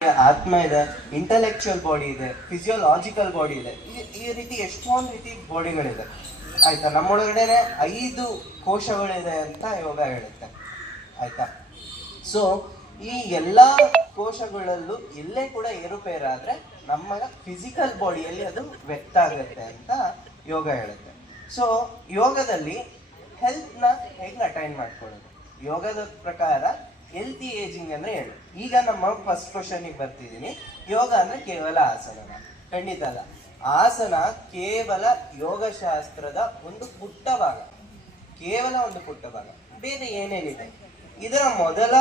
ಆತ್ಮ ಇದೆ, intellectual body ಇದೆ, ಫಿಸಿಯೋಲಾಜಿಕಲ್ ಬಾಡಿ ಇದೆ. ಈ ರೀತಿ ಎಷ್ಟೊಂದು ರೀತಿ ಬಾಡಿಗಳಿದೆ ಆಯ್ತಾ. ನಮ್ಮೊಳಗಡೆನೆ 5 ಕೋಶಗಳಿದೆ ಅಂತ ಯೋಗ ಹೇಳುತ್ತೆ ಆಯ್ತಾ. ಸೊ ಈ ಎಲ್ಲ ಕೋಶಗಳಲ್ಲೂ ಎಲ್ಲೇ ಕೂಡ ಏರುಪೇರಾದ್ರೆ ನಮ್ಮ ಫಿಸಿಕಲ್ ಬಾಡಿಯಲ್ಲಿ ಅದು ವ್ಯಕ್ತ ಆಗುತ್ತೆ ಅಂತ ಯೋಗ ಹೇಳುತ್ತೆ. ಸೊ ಯೋಗದಲ್ಲಿ ಹೆಲ್ತ್ನ ಹೇಗೆ ಅಟೈನ್ ಮಾಡ್ಕೊಳ್ಳೋದು? ಯೋಗದ ಪ್ರಕಾರ ಹೆಲ್ತಿ ಏಜಿಂಗ್ ಅಂದ್ರೆ ಏನು? ಈಗ ನಮ್ಮ ಫಸ್ಟ್ ಕ್ವಶನ್ಗೆ ಬರ್ತಿದ್ದೀನಿ. ಯೋಗ ಅಂದ್ರೆ ಕೇವಲ ಆಸನ? ಖಂಡಿತ ಅಲ್ಲ. ಆಸನ ಕೇವಲ ಯೋಗಶಾಸ್ತ್ರದ ಒಂದು ಪುಟ್ಟ ಭಾಗ, ಕೇವಲ ಒಂದು ಪುಟ್ಟ ಭಾಗ. ಬೇರೆ ಏನೇನಿದೆ? ಇದರ ಮೊದಲ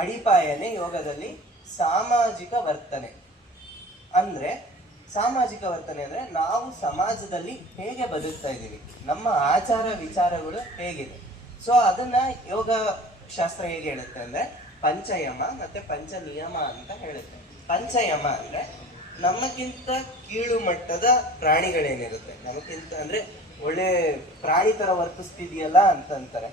ಅಡಿಪಾಯನೇ ಯೋಗದಲ್ಲಿ ಸಾಮಾಜಿಕ ವರ್ತನೆ. ಅಂದ್ರೆ ಸಾಮಾಜಿಕ ವರ್ತನೆ ಅಂದ್ರೆ ನಾವು ಸಮಾಜದಲ್ಲಿ ಹೇಗೆ ಬದುಕ್ತಾ ಇದ್ದೀವಿ, ನಮ್ಮ ಆಚಾರ ವಿಚಾರಗಳು ಹೇಗಿದೆ. ಸೊ ಅದನ್ನ ಯೋಗ ಶಾಸ್ತ್ರ ಹೇಗೆ ಹೇಳುತ್ತೆ ಅಂದ್ರೆ ಪಂಚಯಮ ಮತ್ತೆ ಪಂಚ ನಿಯಮ ಅಂತ ಹೇಳುತ್ತೆ. ಪಂಚಯಮ ಅಂದ್ರೆ ನಮಗಿಂತ ಕೀಳು ಮಟ್ಟದ ಪ್ರಾಣಿಗಳೇನಿರುತ್ತೆ, ನಮಗಿಂತ ಅಂದ್ರೆ ಒಳ್ಳೆ ಪ್ರಾಣಿ ತರ ವರ್ತಿಸ್ತಿದೆಯಲ್ಲ ಅಂತಂತಾರೆ.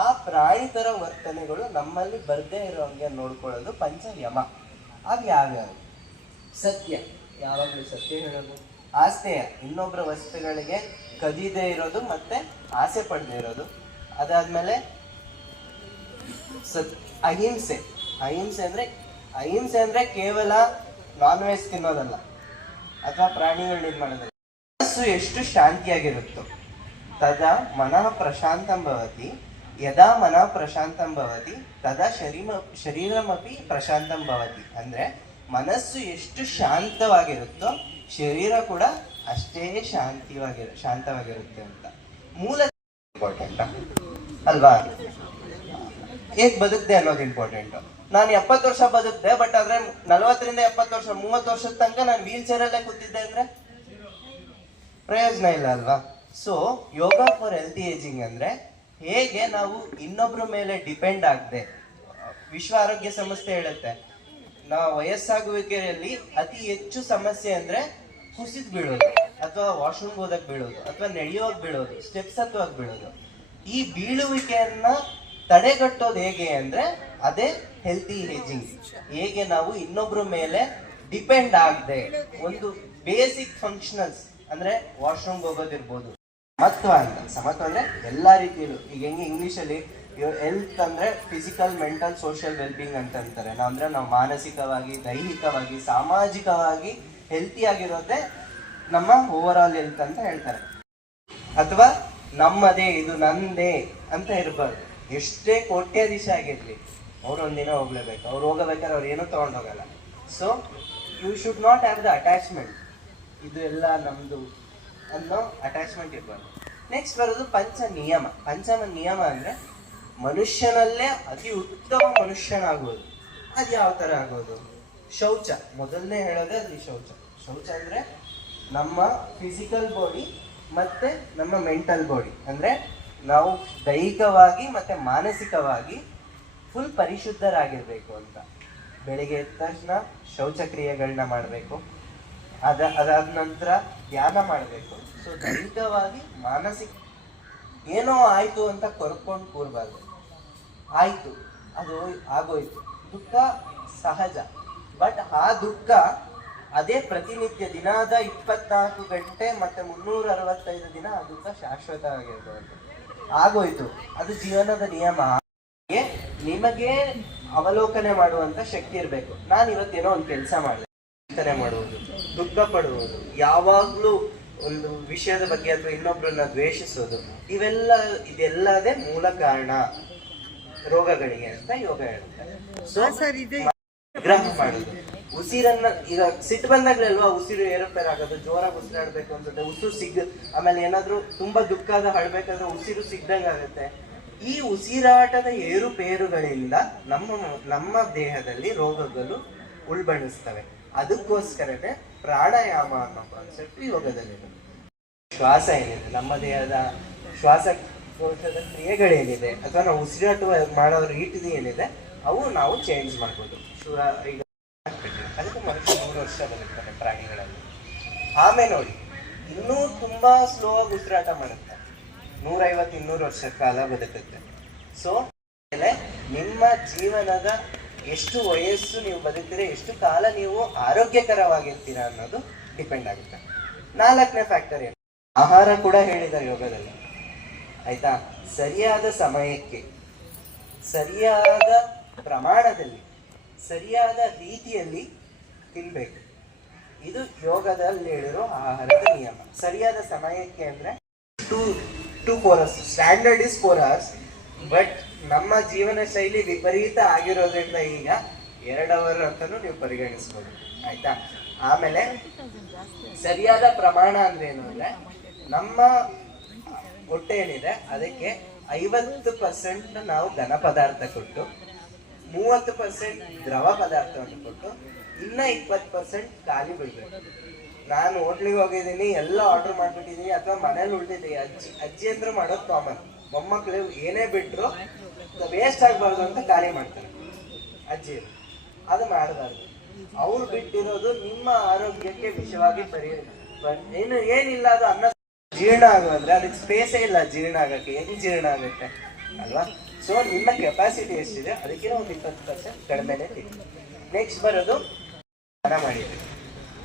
ಆ ಪ್ರಾಣಿ ತರ ವರ್ತನೆಗಳು ನಮ್ಮಲ್ಲಿ ಬರ್ದೇ ಇರೋ ಹಂಗೆ ನೋಡ್ಕೊಳ್ಳೋದು ಪಂಚಯಮ. ಆಗ ಯಾವ್ಯಾವ? ಸತ್ಯ, ಯಾವಾಗಲೂ ಸತ್ಯ ಹೇಳೋದು. ಆಸ್ತೆಯ, ಇನ್ನೊಬ್ಬರ ವಸ್ತುಗಳಿಗೆ ಕದಿದೇ ಇರೋದು ಮತ್ತೆ ಆಸೆ ಪಡದೇ ಇರೋದು. ಅದಾದ್ಮೇಲೆ ಅಹಿಂಸೆ. ಅಹಿಂಸೆ ಅಂದ್ರೆ ಕೇವಲ ನಾನ್ ವೆಜ್ ತಿನ್ನೋದಲ್ಲ ಅಥವಾ ಪ್ರಾಣಿಗಳನ್ನ ಇದು ಮಾಡೋದಲ್ಲ. ಮನಸ್ಸು ಎಷ್ಟು ಶಾಂತಿಯಾಗಿರುತ್ತೋ ತದಾ ಮನಃ ಪ್ರಶಾಂತಂ ಭವತಿ, ಯದಾ ಮನಃ ಪ್ರಶಾಂತಂ ಭವತಿ ತದಾ ಶರೀರಮಪಿ ಪ್ರಶಾಂತಂ ಭವತಿ. ಅಂದ್ರೆ ಮನಸ್ಸು ಎಷ್ಟು ಶಾಂತವಾಗಿರುತ್ತೋ ಶರೀರ ಕೂಡ ಅಷ್ಟೇ ಶಾಂತವಾಗಿರುತ್ತೆ ಅಂತ. ಮೂಲ ಇಂಪಾರ್ಟೆಂಟ್ ಅಲ್ವಾ? ಹೇಗ್ ಬದುಕ್ದೆ ಅನ್ನೋದು ಇಂಪಾರ್ಟೆಂಟ್. ನಾನು 70 ವರ್ಷ ಬದುಕ್ದೆ, ಬಟ್ ಆದ್ರೆ 40ರಿಂದ 70 ವರ್ಷ 30 ವರ್ಷದ ತನಕ ನಾನು ವೀಲ್ ಚೇರ್ ಅಲ್ಲೇ ಕೂತಿದ್ದೆ ಅಂದ್ರೆ ಪ್ರಯೋಜನ ಇಲ್ಲ ಅಲ್ವಾ? So yoga for healthy ageing ಅಂದ್ರೆ ಹೇಗೆ ನಾವು ಇನ್ನೊಬ್ರ ಮೇಲೆ ಡಿಪೆಂಡ್ ಆಗದೆ. ವಿಶ್ವ ಆರೋಗ್ಯ ಸಂಸ್ಥೆ ಹೇಳುತ್ತೆ ನಾವು ವಯಸ್ಸಾಗುವಿಕೆಯಲ್ಲಿ ಅತಿ ಹೆಚ್ಚು ಸಮಸ್ಯೆ ಅಂದ್ರೆ ಕುಸಿದ್ ಬೀಳೋದು, ಅಥವಾ ವಾಶ್ರೂಮ್ ಹೋದಾಗ ಬೀಳೋದು, ಅಥವಾ ನಡೆಯೋಕ್ ಬೀಳೋದು, ಸ್ಟೆಪ್ಸ್ ಹತ್ತುವಾಗ ಬೀಳೋದು. ಈ ಬೀಳುವಿಕೆಯನ್ನ ತಡೆಗಟ್ಟೋದು ಹೇಗೆ ಅಂದ್ರೆ ಅದೇ ಹೆಲ್ತಿ ಏಜಿಂಗ್. ಹೇಗೆ ನಾವು ಇನ್ನೊಬ್ರ ಮೇಲೆ ಡಿಪೆಂಡ್ ಆಗದೆ ಒಂದು ಬೇಸಿಕ್ ಫಂಕ್ಷನಲ್ಸ್ ಅಂದ್ರೆ ವಾಶ್ರೂಮ್ ಹೋಗೋದಿರ್ಬೋದು. ಸಮತ್ವ ಅಂದ್ರೆ ಎಲ್ಲಾ ರೀತಿಯಲ್ಲೂ. ಈಗ ಹೆಂಗೆ ಇಂಗ್ಲಿಷಲ್ಲಿ ಹೆಲ್ತ್ ಅಂದ್ರೆ ಫಿಸಿಕಲ್, ಮೆಂಟಲ್, ಸೋಷಿಯಲ್ ವೆಲ್ಬೀಯಿಂಗ್ ಅಂತ ಅಂತಾರೆ. ಅಂದ್ರೆ ನಾವು ಮಾನಸಿಕವಾಗಿ, ದೈಹಿಕವಾಗಿ, ಸಾಮಾಜಿಕವಾಗಿ ಹೆಲ್ತಿ ಆಗಿರೋದೇ ನಮ್ಮ ಓವರ್ ಆಲ್ ಹೆಲ್ತ್ ಅಂತ ಹೇಳ್ತಾರೆ. ಅಥವಾ ನಮ್ಮದೇ, ಇದು ನಂದೇ ಅಂತ ಇರಬಾರ್ದು. ಎಷ್ಟೇ ಕೋಟ್ಯಾಧೀಶ ಆಗಿರ್ಲಿ, ಅವ್ರು ಒಂದಿನ ಹೋಗ್ಲೇಬೇಕು. ಅವ್ರು ಹೋಗಬೇಕಾದ್ರೆ ಅವ್ರು ಏನೂ ತಗೊಂಡೋಗಲ್ಲ. So you should not have the attachment, ಇದು ಎಲ್ಲ ನಮ್ದು ಅನ್ನೋ ಅಟ್ಯಾಚ್ಮೆಂಟ್ ಇರಬಾರ್ದು. ನೆಕ್ಸ್ಟ್ ಬರೋದು ಪಂಚ ನಿಯಮ. ಪಂಚಮ ನಿಯಮ ಅಂದ್ರೆ ಮನುಷ್ಯನಲ್ಲೇ ಅತಿ ಉತ್ತಮ ಮನುಷ್ಯನಾಗೋದು. ಅದು ಯಾವ ತರ ಆಗೋದು? ಶೌಚ. ಮೊದಲನೇ ಹೇಳೋದೇ ಅದು ಶೌಚ. ಶೌಚ ಅಂದ್ರೆ ನಮ್ಮ ಫಿಸಿಕಲ್ ಬಾಡಿ ಮತ್ತೆ ನಮ್ಮ ಮೆಂಟಲ್ ಬಾಡಿ, ಅಂದ್ರೆ ನಾವು ದೈಹಿಕವಾಗಿ ಮತ್ತೆ ಮಾನಸಿಕವಾಗಿ ಫುಲ್ ಪರಿಶುದ್ಧರಾಗಿರ್ಬೇಕು ಅಂತ. ಬೆಳಿಗ್ಗೆ ಎದ್ದ ತಕ್ಷಣ ಶೌಚಕ್ರಿಯೆಗಳನ್ನ ಮಾಡಬೇಕು. ಅದಾದ ನಂತರ ಧ್ಯಾನ ಮಾಡಬೇಕು. ಸೊ ದೈಹಿಕವಾಗಿ, ಮಾನಸಿಕ ಏನೋ ಆಯ್ತು ಅಂತ ಕೊರ್ಕೊಂಡು ಕೂರ್ಬಾರ್ದು. ಆಯ್ತು, ಅದು ಆಗೋಯ್ತು, ದುಃಖ ಸಹಜ. ಬಟ್ ಆ ದುಃಖ ಅದೇ ಪ್ರತಿನಿತ್ಯ ದಿನದ 24 ಗಂಟೆ ಮತ್ತೆ 365 ದಿನ ಆ ದುಃಖ ಶಾಶ್ವತವಾಗಿರ್ಬೋದು. ಆಗೋಯ್ತು, ಅದು ಜೀವನದ ನಿಯಮ. ನಿಮಗೆ ಅವಲೋಕನೆ ಮಾಡುವಂತ ಶಕ್ತಿ ಇರಬೇಕು. ನಾನು ಇವತ್ತೇನೋ ಒಂದು ಕೆಲಸ ಮಾಡಿದೆ, ಚಿಂತನೆ ಮಾಡುವುದು, ದುಃಖ ಪಡುವುದು, ಯಾವಾಗ್ಲೂ ಒಂದು ವಿಷಯದ ಬಗ್ಗೆ ಅಥವಾ ಇನ್ನೊಬ್ಬರನ್ನ ದ್ವೇಷಿಸೋದು, ಇದೆಲ್ಲದೇ ಮೂಲ ಕಾರಣ ರೋಗಗಳಿಗೆ ಅಂತ ಯೋಗ ಹೇಳುತ್ತೆ. ನಿಗ್ರಹ ಮಾಡುದು, ಉಸಿರನ್ನ, ಈಗ ಸಿಟ್ಟು ಬಂದಾಗ್ಲಲ್ವಾ ಉಸಿರು ಏರುಪೇರ್ ಆಗೋದು, ಜೋರಾಗಿ ಉಸಿರಾಡ್ಬೇಕು ಅನ್ಸುತ್ತೆ, ಉಸಿರು ಆಮೇಲೆ ಏನಾದ್ರೂ ತುಂಬಾ ದುಃಖ ಆದ ಹಳ್ಬೇಕಾದ್ರೆ ಉಸಿರು ಸಿಗ್ದಂಗಾಗತ್ತೆ. ಈ ಉಸಿರಾಟದ ಏರುಪೇರುಗಳಿಂದ ನಮ್ಮ ದೇಹದಲ್ಲಿ ರೋಗಗಳು ಉಲ್ಬಣಿಸ್ತವೆ. ಅದಕ್ಕೋಸ್ಕರನೇ ಪ್ರಾಣಾಯಾಮ ಅನ್ನೋ ಕಾನ್ಸೆಪ್ಟ್ ಯೋಗದಲ್ಲಿದೆ. ಶ್ವಾಸ ಏನಿದೆ, ನಮ್ಮ ದೇಹದ ಶ್ವಾಸಕೋಶದ ಕ್ರಿಯೆಗಳೇನಿದೆ ಅಥವಾ ನಾವು ಉಸಿರಾಟ ಮಾಡೋ ರೀತಿ ಏನಿದೆ ಅವು ನಾವು ಚೇಂಜ್ ಮಾಡ್ಬೋದು. ಈಗ ಅದಕ್ಕೆ ಮನುಷ್ಯ 100 ವರ್ಷ ಬದುಕ್ತಾರೆ ಪ್ರಾಣಿಗಳಲ್ಲಿ. ಆಮೇಲೆ ನೋಡಿ, ಇನ್ನೂ ತುಂಬಾ ಸ್ಲೋ ಆಗಿ ಉಸಿರಾಟ ಮಾಡುತ್ತೆ, 150-200 ವರ್ಷ ಕಾಲ ಬದುಕುತ್ತೆ. ಸೊ ನಿಮ್ಮ ಜೀವನದ ಎಷ್ಟು ವಯಸ್ಸು ನೀವು ಬದುಕ್ತೀರಾ, ಎಷ್ಟು ಕಾಲ ನೀವು ಆರೋಗ್ಯಕರವಾಗಿರ್ತೀರಾ ಅನ್ನೋದು ಡಿಪೆಂಡ್ ಆಗುತ್ತೆ. 4ನೇ ಫ್ಯಾಕ್ಟರ್ ಏನು, ಆಹಾರ ಕೂಡ ಹೇಳಿದ್ದಾರೆ ಯೋಗದಲ್ಲಿ, ಆಯ್ತಾ. ಸರಿಯಾದ ಸಮಯಕ್ಕೆ, ಸರಿಯಾದ ಪ್ರಮಾಣದಲ್ಲಿ, ಸರಿಯಾದ ರೀತಿಯಲ್ಲಿ ತಿನ್ಬೇಕು. ಇದು ಯೋಗದಲ್ಲಿ ಹೇಳಿರೋ ಆಹಾರದ ನಿಯಮ. ಸರಿಯಾದ ಸಮಯಕ್ಕೆ ಅಂದ್ರೆ 2 4 hours. Standard is 4 hours. But ನಮ್ಮ ಜೀವನ ಶೈಲಿ ವಿಪರೀತ ಆಗಿರೋದ್ರಿಂದ ಈಗ 2 hour ಅಂತಾನು ನೀವು ಪರಿಗಣಿಸ್ಬೋದು, ಆಯ್ತಾ. ಆಮೇಲೆ ಸರಿಯಾದ ಪ್ರಮಾಣ ಅಂದ್ರೆ ಏನು ಅಂದ್ರೆ, ನಮ್ಮ ಹೊಟ್ಟೆ ಏನಿದೆ ಅದಕ್ಕೆ 50% ನಾವು ಘನ ಪದಾರ್ಥ ಕೊಟ್ಟು, 30% ದ್ರವ ಪದಾರ್ಥವನ್ನು ಕೊಟ್ಟು, ಇನ್ನ 20% ಖಾಲಿ ಬಿಡ್ಬೇಕು. ನಾನು ಹೋಟ್ಲಿಗೆ ಹೋಗಿದ್ದೀನಿ, ಎಲ್ಲ ಆರ್ಡರ್ ಮಾಡ್ಬಿಟ್ಟಿದ್ದೀನಿ, ಅಥವಾ ಮನೇಲಿ ಉಳಿದಿದ್ದೀನಿ. ಅಜ್ಜಿ ಅಂದ್ರೆ ಮಾಡೋದು ಕಾಮನ್. ಮೊಮ್ಮಕ್ಳು ಏನೇ ಬಿಟ್ರು ವೇಸ್ಟ್ ಆಗಬಾರ್ದು ಅಂತ ಖಾಲಿ ಮಾಡ್ತಾರೆ ಅಜ್ಜಿ. ಅದು ಮಾಡಬಾರ್ದು. ಅವ್ರು ಬಿಟ್ಟಿರೋದು ನಿಮ್ಮ ಆರೋಗ್ಯಕ್ಕೆ ವಿಷವಾಗಿ ಏನಿಲ್ಲ. ಅದು ಅನ್ನ ಜೀರ್ಣ ಆಗೋದ್ರೆ ಅದಕ್ಕೆ ಸ್ಪೇಸೇ ಇಲ್ಲ ಜೀರ್ಣ ಆಗಕ್ಕೆ. ಹೆಂಗ್ ಜೀರ್ಣ ಆಗುತ್ತೆ ಅಲ್ವಾ? ಸೊ ನಿಮ್ಮ ಕೆಪಾಸಿಟಿ ಎಷ್ಟಿದೆ ಅದಕ್ಕಿಂತ ಒಂದು 20% ಕಡಿಮೆನೆ ತಿನ್ನಿ. ನೆಕ್ಸ್ಟ್ ಬರೋದು ಧ್ಯಾನ ಮಾಡಿದ್ರಿ.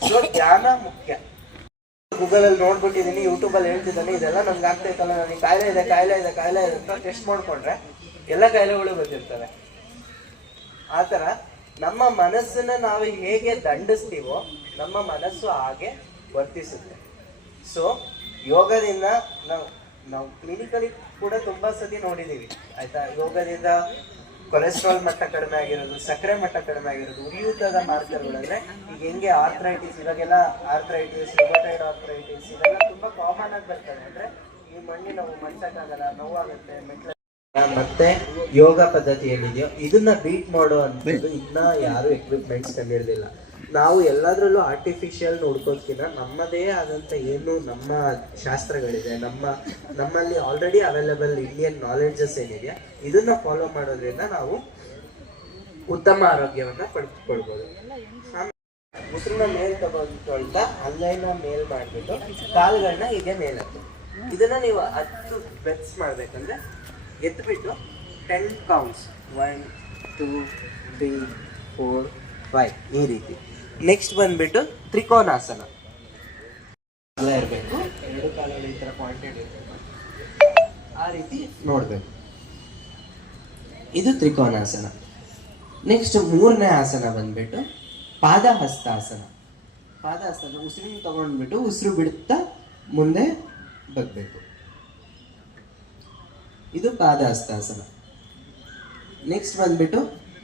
ಸೊ ಧ್ಯಾನ ಮುಖ್ಯ. ಗೂಗಲ್ ಅಲ್ಲಿ ನೋಡ್ಬಿಟ್ಟಿದ್ದೀನಿ, ಯೂಟ್ಯೂಬ್ ಅಲ್ಲಿ ಹೇಳ್ತಿದ್ದಾನೆ, ಇದೆಲ್ಲ ನಮ್ಗೆ ಆಗ್ತೈತಲ್ಲ, ನನಗೆ ಕಾಯಿಲೆ ಇದೆ ಅಂತ ಟೆಸ್ಟ್ ಮಾಡ್ಕೊಂಡ್ರೆ ಎಲ್ಲ ಕಾಯಿಲೆಗಳು ಬಂದಿರ್ತವೆ. ಆತರ ನಮ್ಮ ಮನಸ್ಸನ್ನ ನಾವು ಹೇಗೆ ದಂಡಿಸ್ತೀವೋ ನಮ್ಮ ಮನಸ್ಸು ಹಾಗೆ ವರ್ತಿಸುತ್ತೆ. ಸೊ ಯೋಗದಿಂದ ನಾವು ಕ್ಲಿನಿಕಲಿ ಕೂಡ ತುಂಬಾ ಸತಿ ನೋಡಿದೀವಿ, ಆಯ್ತಾ. ಯೋಗದಿಂದ ಕೊಲೆಸ್ಟ್ರಾಲ್ ಮಟ್ಟ ಕಡಿಮೆ ಆಗಿರೋದು, ಸಕ್ಕರೆ ಮಟ್ಟ ಕಡಿಮೆ ಆಗಿರೋದು, ಉರಿಯೂತದ ಮಾರ್ಕರ್ಗಳಂದ್ರೆ ಈಗ ಹೆಂಗೆ ಆರ್ಥರೈಟಿಸ್, ಇವಾಗೆಲ್ಲ ಆರ್ಥರೈಟಿಸ್, ರುಮಟೈಡ್ ಆರ್ಥರೈಟಿಸ್ ಇದೆಲ್ಲ ತುಂಬಾ ಕಾಮನ್ ಆಗಿ ಬರ್ತದೆ. ಅಂದ್ರೆ ಈ ಮಣ್ಣಿ ನೋವು ಮನ್ಸಕ್ಕಾಗಲ್ಲ, ನೋವಾಗುತ್ತೆ, ಮೆಟ್ಲ. ಮತ್ತೆ ಯೋಗ ಪದ್ಧತಿ ಏನಿದೆಯೋ ಇದನ್ನ ಬೀಟ್ ಮಾಡೋ ಅಂತದ್ದು ಇನ್ನ ಯಾರು ಎಕ್ವಿಪ್ಮೆಂಟ್ಸ್ ಕಂಡಿಡ್ದಿಲ್ಲ. ನಾವು ಎಲ್ಲಾದ್ರಲ್ಲೂ ಆರ್ಟಿಫಿಷಿಯಲ್ ನೋಡ್ಕೋದ್ಕಿಂತ ನಮ್ಮದೇ ಆದಂತ ಏನು ನಮ್ಮ ಶಾಸ್ತ್ರಗಳಿದೆ, ನಮ್ಮಲ್ಲಿ ಆಲ್ರೆಡಿ ಅವೈಲೇಬಲ್ ಇಂಡಿಯನ್ ನಾಲೆಡ್ಜಸ್ ಏನಿದೆಯಾ ಇದನ್ನ ಫಾಲೋ ಮಾಡೋದ್ರಿಂದ ನಾವು ಉತ್ತಮ ಆರೋಗ್ಯವನ್ನ ಪಡ್ಕೊಳ್ಬೋದು. ಉಸಿರನ್ನ ಮೇಲ್ ತಗೊಳ್ತಾ ಅಲ್ಲೈನ ಮೇಲ್ ಮಾಡ್ಬಿಟ್ಟು ಕಾಲುಗಳನ್ನ ಹೀಗೆ ಮೇಲತ್ತು. ಇದನ್ನ ನೀವು 10 ಬ್ರೆತ್ಸ್ ಮಾಡ್ಬೇಕಂದ್ರೆ ಎತ್ಬಿಟ್ಟು 10 ಕೌಂಟ್ಸ್ 1 2 3 4 5 ಈ ರೀತಿ. ನೆಕ್ಸ್ಟ್ ಬಂದ್ಬಿಟ್ಟು ತ್ರಿಕೋನಾಸನ ಇರಬೇಕು. 2 ಕಾಲುಗಳು ಈ ತರ ಪಾಯಿಂಟೆಡ್ ಇರಬೇಕು, ಆ ರೀತಿ ನೋಡ್ಬೇಕು. ಇದು ತ್ರಿಕೋನಾಸನ. ನೆಕ್ಸ್ಟ್ 3ನೇ ಆಸನ ಬಂದ್ಬಿಟ್ಟು ಪಾದಹಸ್ತಾಸನ. ಪಾದಹಸ್ತಾಸನ ಉಸಿರನ್ನು ತಗೊಂಡ್ಬಿಟ್ಟು ಉಸಿರು ಬಿಡುತ್ತಾ ಮುಂದೆ ಬಗ್ಬೇಕು. ಇದು ಪಾದಹಸ್ತಾಸನ. ನೆಕ್ಸ್ಟ್ ಬಂದ್ಬಿಟ್ಟು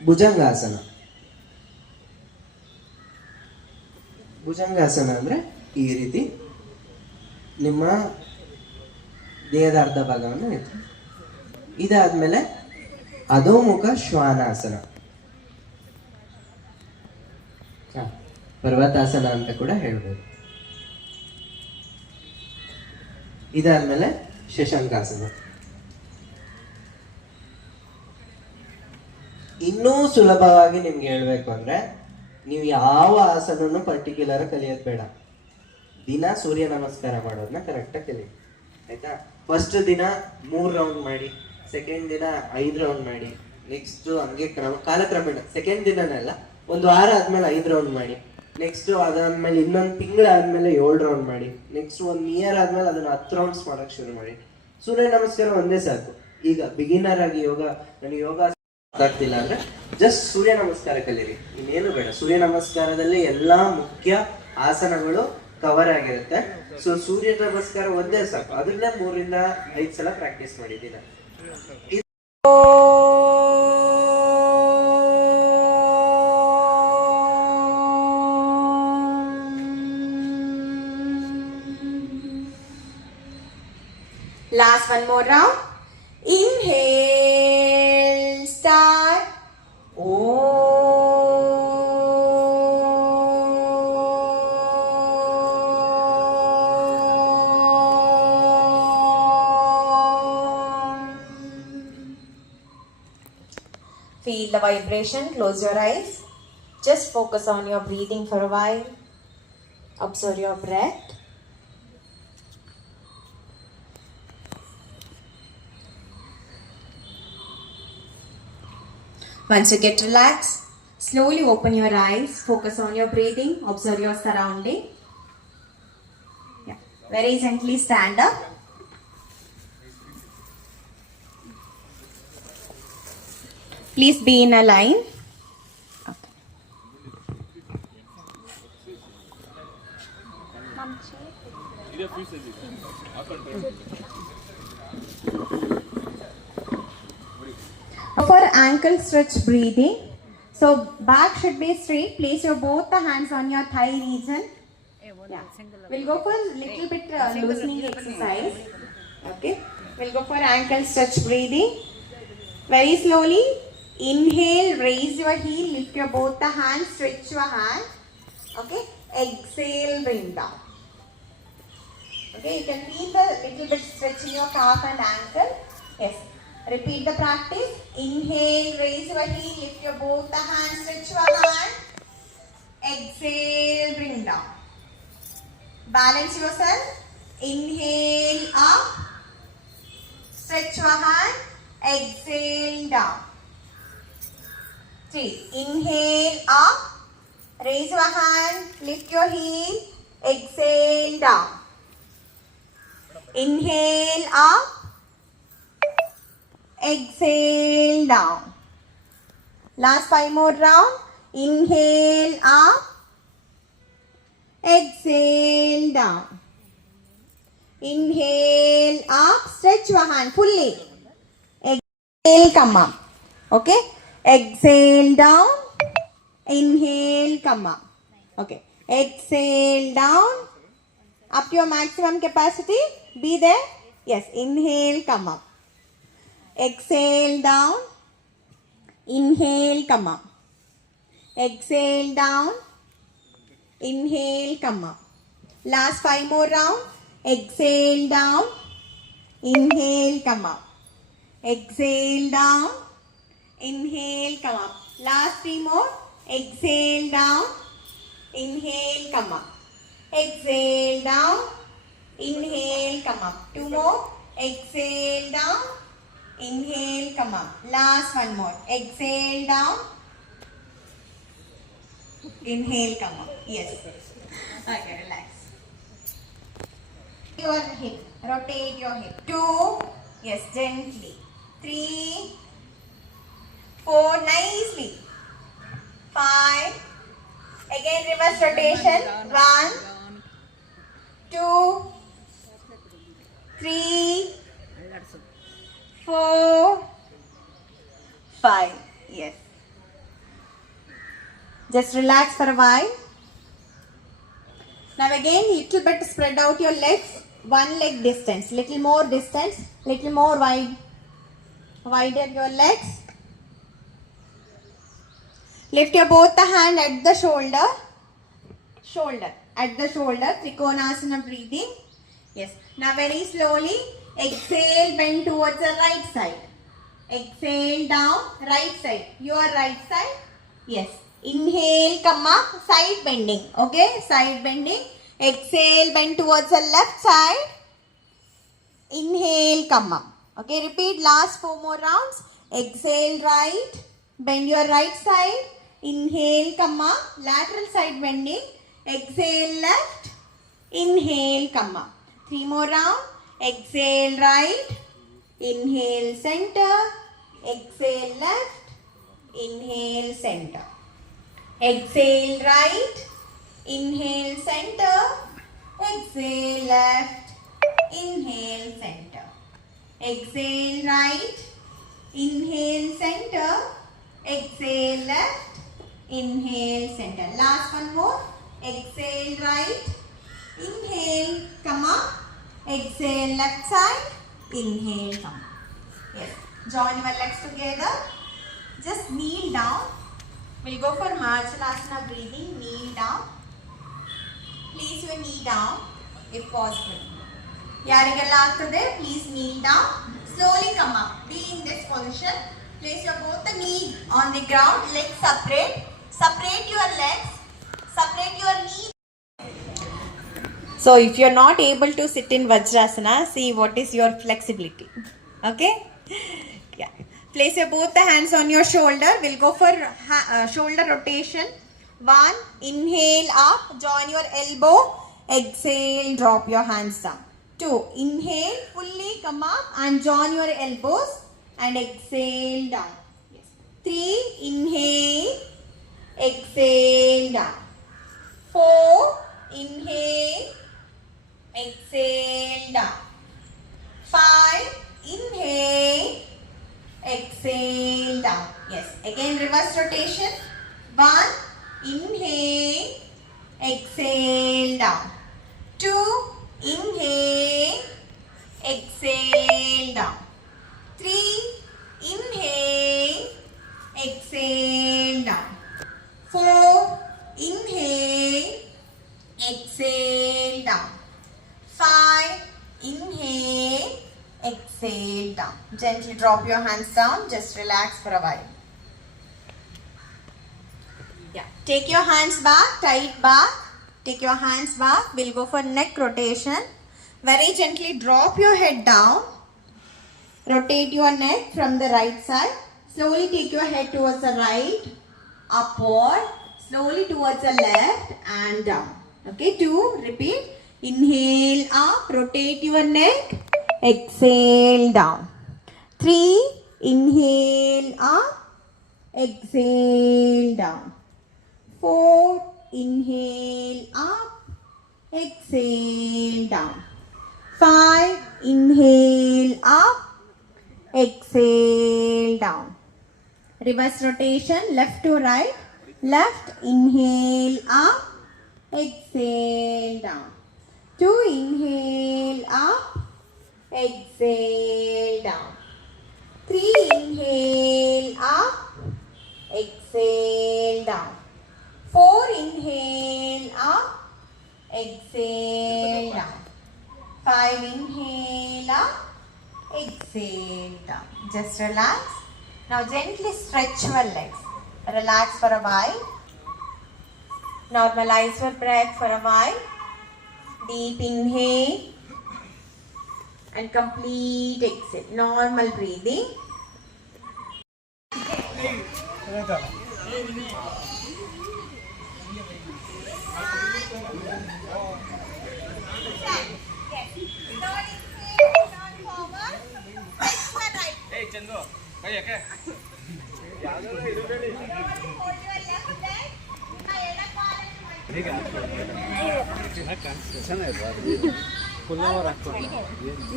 ಭುಜಂಗಾಸನ. ಭುಜಂಗಾಸನ ಅಂದ್ರೆ ಈ ರೀತಿ ನಿಮ್ಮ ದೇಹದ ಅರ್ಧ ಭಾಗವನ್ನು ಎತ್ತು. ಇದಾದ್ಮೇಲೆ ಅಧೋಮುಖ ಶ್ವಾನಾಸನ, ಪರ್ವತಾಸನ ಅಂತ ಕೂಡ ಹೇಳ್ಬೋದು. ಇದಾದ್ಮೇಲೆ ಶಶಾಂಕಾಸನ. ಇನ್ನೂ ಸುಲಭವಾಗಿ ನಿಮ್ಗೆ ಹೇಳ್ಬೇಕು ಅಂದ್ರೆ, ನೀವು ಯಾವ ಆಸನನ್ನು ಪರ್ಟಿಕ್ಯುಲರ್ ಕಲಿಯೋದು ಬೇಡ. ದಿನ ಸೂರ್ಯ ನಮಸ್ಕಾರ ಮಾಡೋದನ್ನ ಕರೆಕ್ಟಾಗಿ ಕಲಿ, ಆಯ್ತಾ. ಫಸ್ಟ್ ದಿನ 3 ರೌಂಡ್ ಮಾಡಿ, ಸೆಕೆಂಡ್ ದಿನ 5 ರೌಂಡ್ ಮಾಡಿ, ನೆಕ್ಸ್ಟ್ ಹಂಗೆ ಕಾಲಕ್ರಮೇಣ ಸೆಕೆಂಡ್ ದಿನನೆಲ್ಲ 1 ವಾರ ಆದ್ಮೇಲೆ 5 ರೌಂಡ್ ಮಾಡಿ, ನೆಕ್ಸ್ಟ್ ಅದಾದ್ಮೇಲೆ ಇನ್ನೊಂದು ತಿಂಗಳಾದ್ಮೇಲೆ 7 ರೌಂಡ್ ಮಾಡಿ, ನೆಕ್ಸ್ಟ್ 1 ಇಯರ್ ಆದ್ಮೇಲೆ ಅದನ್ನ 10 ರೌಂಡ್ಸ್ ಮಾಡಕ್ ಶುರು ಮಾಡಿ. ಸೂರ್ಯ ನಮಸ್ಕಾರ ಒಂದೇ ಸಾಕು. ಈಗ ಬಿಗಿನರ್ ಆಗಿ ನನಗೆ ಯೋಗ ಆಗ್ತಿಲ್ಲ ಅಂದ್ರೆ ಜಸ್ಟ್ ಸೂರ್ಯ ನಮಸ್ಕಾರ ಕಲೀರಿ, ಇನ್ನೇನು ಬೇಡ. ಸೂರ್ಯ ನಮಸ್ಕಾರದಲ್ಲಿ ಎಲ್ಲಾ ಮುಖ್ಯ ಆಸನಗಳು ಕವರ್ ಆಗಿರುತ್ತೆ. ಸೊ ಸೂರ್ಯ ನಮಸ್ಕಾರ ಒಂದೇ ಸಾಕು. ಅದನ್ನ 3 ರಿಂದ 5 ಸಲ practice ಮಾಡಿದ್ದೀನ. Last one more round. Inhale, start. Feel the vibration. Close your eyes. Just focus on your breathing for a while. Observe your breath. Once you get relaxed, Slowly open your eyes, focus on your breathing, observe your surrounding. Yeah. Very gently stand up. Please be in a line. For ankle stretch breathing, so back should be straight. Place your both the hands on your thigh region. Yeah. We'll go for a little bit loosening exercise. Okay. We'll go for ankle stretch breathing. Very slowly. Inhale, raise your heel, lift your both the hands, stretch your hand. Okay. Exhale, bring down. Okay, you can feel the little bit stretch in your calf and ankle. Yes. Repeat the practice. Inhale, raise your heel, lift your both the hands, stretch your hand. Exhale, bring down. Balance yourself. Inhale up. Stretch your hand. Exhale down. 3. Inhale up. Raise your hand. Lift your heel. Exhale down. Inhale up. Exhale down. Last 5 more round. Inhale up. Exhale down. Inhale up. Stretch your hand fully. Exhale, come up. Okay. Exhale down. Inhale, come up. Okay. Exhale down. Up to your maximum capacity. Be there. Yes. Inhale, come up. Exhale down. Inhale, come up. Exhale down. Inhale, come up. Last 5 more round. Exhale down. Inhale, come up. Exhale down. Inhale, come up. Last 3 more. Exhale down. Inhale, come up. Exhale down. Inhale, come up. 2 more. Exhale down. Inhale, come up. Last 1 more. Exhale down. Inhale, come up. Yes. Okay, relax. Your hip. Rotate your hip. 2. Yes, gently. 3. 4. Nicely. 5. Again, reverse rotation. 1. 2. 3. 4. 5. Yes. Just relax for a while. Now again, little bit spread out your legs. 1 leg distance. Little more distance. Little more wide. Wider your legs. Lift your both the hand at the shoulder. Shoulder. At the shoulder. Trikonasana breathing. Yes. Now very slowly. Exhale, bend towards the right side. Exhale down. Right side. Your right side. Yes. Inhale, come up. Side bending. Okay. Side bending. Exhale, bend towards the left side. Inhale, come up. Okay. Repeat last 4 more rounds. Exhale, right. Bend your right side. Inhale, come up. Lateral side bending. Exhale, left. Inhale, come up. 3 more rounds. Exhale, right. Inhale, center. Exhale, left. Inhale, center. Exhale, right. Inhale, center. Exhale, left. Inhale, center. Exhale, right. Inhale, center. Exhale, left. Inhale, center. Last 1 more. Exhale, right. Inhale, come up. Exhale, left side. Inhale, come up. Yes. Join your legs together. Just kneel down. We'll go for Marjalasana breathing. Kneel down. Place your knee down if possible. Yarigalla agtade. Please kneel down. Slowly come up. Be in this position. Place your both the knee on the ground. Legs separate. Separate your legs. Separate your knees. So if you're not able to sit in Vajrasana, see what is your flexibility. Okay? Yeah. Place your both the hands on your shoulder. We'll go for shoulder rotation. 1, inhale up, join your elbow. Exhale, drop your hands down. 2, inhale, fully come up and join your elbows and exhale down. 3, inhale, exhale down. 4, inhale, exhale down. 5, inhale, exhale down. Yes, again reverse rotation. 1, inhale, exhale down. 2, inhale, exhale down. 3, inhale, exhale down. 4, inhale, exhale down. 5, inhale, exhale down. Gently drop your hands down. Just relax for a while. Yeah. Take your hands back, tight back. Take your hands back. We'll go for neck rotation. Very gently drop your head down. Rotate your neck from the right side. Slowly take your head towards the right, upward, slowly towards the left and down. Okay, 2, repeat. Inhale up, rotate your neck, exhale down. 3, inhale up, exhale down. 4, inhale up, exhale down. 5, inhale up, exhale down. Reverse rotation, left to right. Left, inhale up, exhale down. 2, inhale up, exhale down. 3, inhale up, exhale down. 4, inhale up, exhale down. 5, inhale up, exhale down. Just relax. Now gently stretch your legs. Relax for a while. Normalize your breath for a while. Deep inhale and complete exhale. Normal breathing.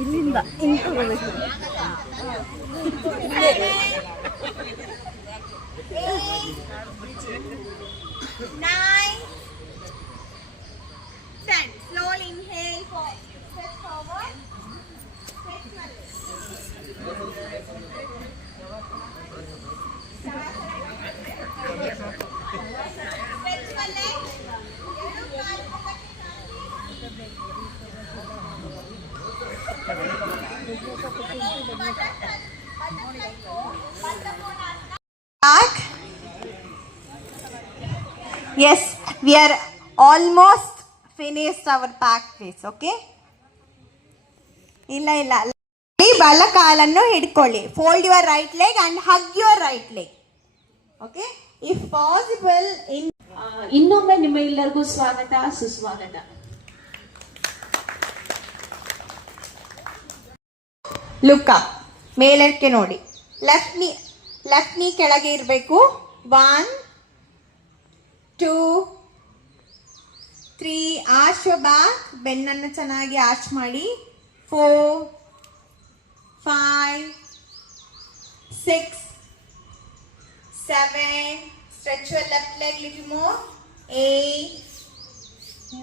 ಇಲ್ಲಿಂದ ಹಿಂಗೆ ತಗೋಬೇಕು. 9, 10. Slowly inhale for stretch forward. Stretch your legs. Stretch your legs. Back. Yes, we are almost finished our back piece. Okay? ಇಲ್ಲ ಬಲ ಕಾಲನ್ನು ಹಿಡ್ಕೊಳ್ಳಿ. Fold your right leg and hug your right leg. Okay? If possible, ಇನ್ನೊಮ್ಮೆ ನಿಮ್ಮ ಎಲ್ಲರಿಗೂ ಸ್ವಾಗತ, ಸುಸ್ವಾಗತ. Look up, ಮೇಲಕ್ಕೆ ನೋಡಿ. ಲೆಫ್ಟ್ ನೀ ಕೆಳಗೆ ಇರಬೇಕು. 1, 2, 3. Arch your back. ಬೆನ್ನನ್ನು ಚೆನ್ನಾಗಿ ಆರ್ಚ್ ಮಾಡಿ. 4, 5, 6, 7. Stretch your left leg little more. 8,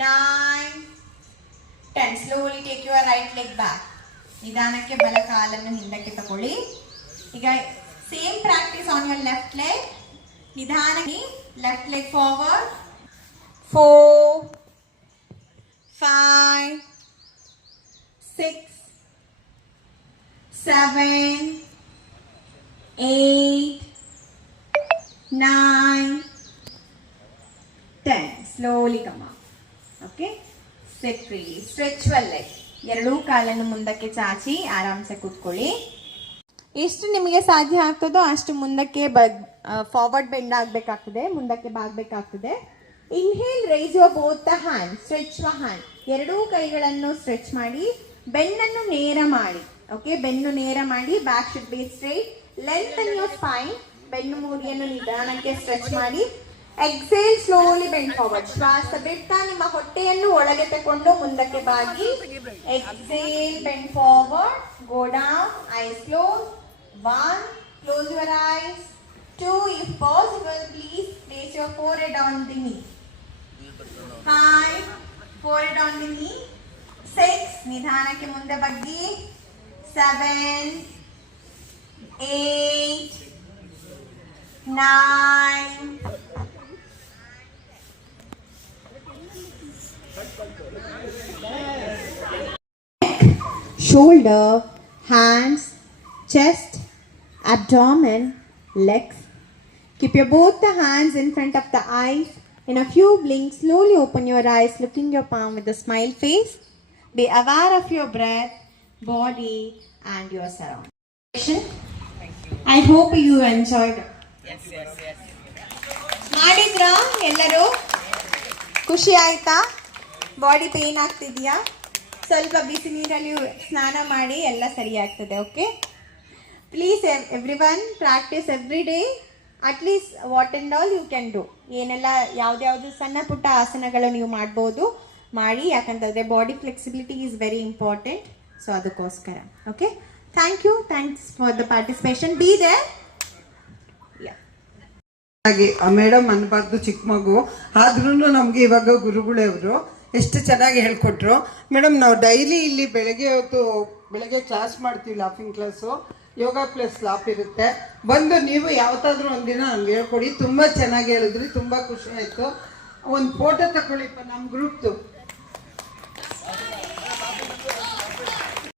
9, 10. Slowly take your right leg back. ನಿಧಾನಕ್ಕೆ ಬಲ ಕಾಲನ್ನು ಹಿಂದಕ್ಕೆ ತಗೊಳ್ಳಿ. ಈಗ same practice on your left leg. ನಿಧಾನಕ್ಕೆ left leg forward. 4, 5, 6, 7, 8, 9, 10. Slowly come up. Okay? Sit freely. Stretch your leg. ಎರಡೂ ಕಾಲನ್ನು ಮುಂದಕ್ಕೆ ಚಾಚಿ ಆರಾಮ್ಸೆ ಕೂತ್ಕೊಳ್ಳಿ. ಎಷ್ಟು ನಿಮಗೆ ಸಾಧ್ಯ ಆಗ್ತದೋ ಅಷ್ಟು ಮುಂದಕ್ಕೆ ಫಾರ್ವರ್ಡ್ ಬೆಂಡ್ ಆಗಬೇಕಾಗ್ತದೆ, ಮುಂದಕ್ಕೆ ಬಾಗಬೇಕಾಗ್ತದೆ. Inhale, raise your both the hand, stretch your hand. ಎರಡೂ ಕೈಗಳನ್ನು ಸ್ಟ್ರೆಚ್ ಮಾಡಿ, ಬೆನ್ನನ್ನು ನೇರ ಮಾಡಿ. ಓಕೆ, ಬೆನ್ನು ನೇರ ಮಾಡಿ. Back should be straight. Lengthen your spine. ಬೆನ್ನು ಮೂರಿಯನ್ನು ನಿಧಾನಕ್ಕೆ ಸ್ಟ್ರೆಚ್ ಮಾಡಿ. Exhale, slowly bend forward. ಶ್ವಾಸ ಬಿಡ್ತಾ ನಿಮ್ಮ ಹೊಟ್ಟೆಯನ್ನು ಒಳಗೆ ತಕೊಂಡು ಮುಂದಕ್ಕೆ ಬಾಗಿ. Exhale, bend forward, go down, eyes close. 1, close your eyes. 2, if possible, please place your forehead on the knee. 5, forehead on the knee. 6, ನಿಧಾನಕ್ಕೆ ಮುಂದೆ ಬಗ್ಗಿ. 7, 8, 9, shoulder, hands, chest, abdomen, legs. Keep your both the hands in front of the eyes. In a few blinks, slowly open your eyes, lifting your palm with a smile face. Be aware of your breath, body, and your surroundings. I hope you enjoyed. ಮಾಡಿದ್ರಾ ಎಲ್ಲರೂ? ಖುಷಿ ಆಯ್ತಾ? Body pain ಆಗ್ತಿದೆಯಾ? ಸ್ವಲ್ಪ ಬಿಸಿ ನೀರಲ್ಲಿ ಸ್ನಾನ ಮಾಡಿ, ಎಲ್ಲ ಸರಿ ಆಗ್ತದೆ. Okay, please everyone practice every day at least what and all you can do. ಏನೆಲ್ಲ ಯಾವ್ದು ಸಣ್ಣ ಪುಟ್ಟ ಆಸನಗಳು ನೀವು ಮಾಡ್ಬೋದು ಮಾಡಿ, ಯಾಕಂತಂದರೆ body flexibility is very important. So ಅದಕ್ಕೋಸ್ಕರ. Okay, thank you, thanks for the participation. Be there. ಹಾಗೆ ಆ ಮೇಡಮ್ ಅನ್ಬಾರ್ದು, ಚಿಕ್ಕ ಮಗು ಆದ್ರೂ ನಮಗೆ ಇವಾಗ ಗುರುಗಳೇ ಅವರು ಎಷ್ಟು ಚೆನ್ನಾಗಿ ಹೇಳ್ಕೊಟ್ರು. ಮೇಡಮ್, ನಾವು ಡೈಲಿ ಇಲ್ಲಿ ಬೆಳಗ್ಗೆ ಕ್ಲಾಸ್ ಮಾಡ್ತೀವಿ, ಲಾಫಿಂಗ್ ಕ್ಲಾಸು, ಯೋಗ ಪ್ಲಸ್ ಲಾಫ್ ಇರುತ್ತೆ. ಬಂದು ನೀವು ಯಾವತ್ತಾದ್ರೂ ಒಂದಿನ ನಮ್ಗೆ ಹೇಳ್ಕೊಡಿ. ತುಂಬ ಚೆನ್ನಾಗಿ ಹೇಳಿದ್ರಿ, ತುಂಬ ಖುಷಿ ಆಯಿತು. ಒಂದು ಫೋಟೋ ತಗೊಳ್ಳಿಪ್ಪ ನಮ್ಮ ಗ್ರೂಪ್ದು.